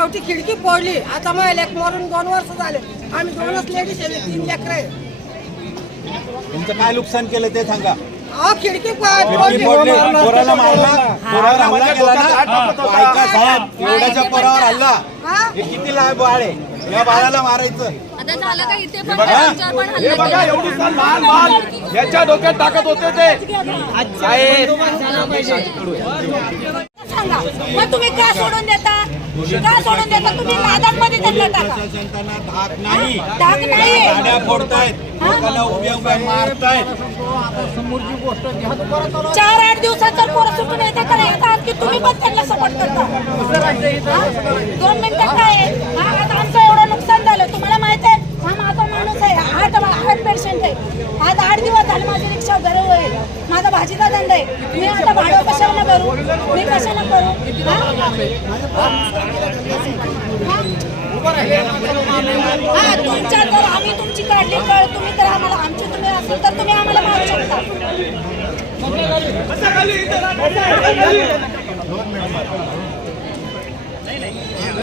शेवटी खिडकी फोडली. आता मला एक मरून 2 वर्ष झाले. आम्ही 2च लेडीज आहे, 3 लेकरं आहे. तुमचं काय नुकसान केलं ते सांगा. खिडकी फोडली, पोराला मारला, पोराला हल्ला केला ना. ऐका साहेब, एवढ्याच्या पोरावर हल्ला, हे किती लहान बाळ आहे, या बाळाला मारायचं. आता झालं का इथे पण त्यांच्यावर पण हल्ला केला. बघा एवढी लहान बाळ याच्या डोक्यात टाकत होते ते. सांगा मग तुम्ही का सोडून देता? का सोडून देता तुम्ही? नादांमध्ये त्यांना टाका. प्रशासनाला धाक नाही, धाक नाही. गाड्या फोडतायत, लोकांना उभ्या उभ्या मारतायत. 4-8 दिवसात जर पोरं सुटून येते तर येतात की तुम्ही पण त्यांना सपोर्ट करता? 2 मिनिटं काय आहे? आता आमचं एवढं नुकसान झालं तुम्हाला माहित आहे. हा माझा माणूस आहे, 8 पेशंट आहे. आज 8 दिवस झाले माझी रिक्षा घरी होईल. माझा भाजीचा धंदा आहे. मी आता भाडं कशाला भरू? मी कशाला करू? हा तुमच्या जर आम्ही तुमची काढली कळ तुम्ही तर आम्हाला आमची तुम्ही असेल तर तुम्ही आम्हाला मारू शकता.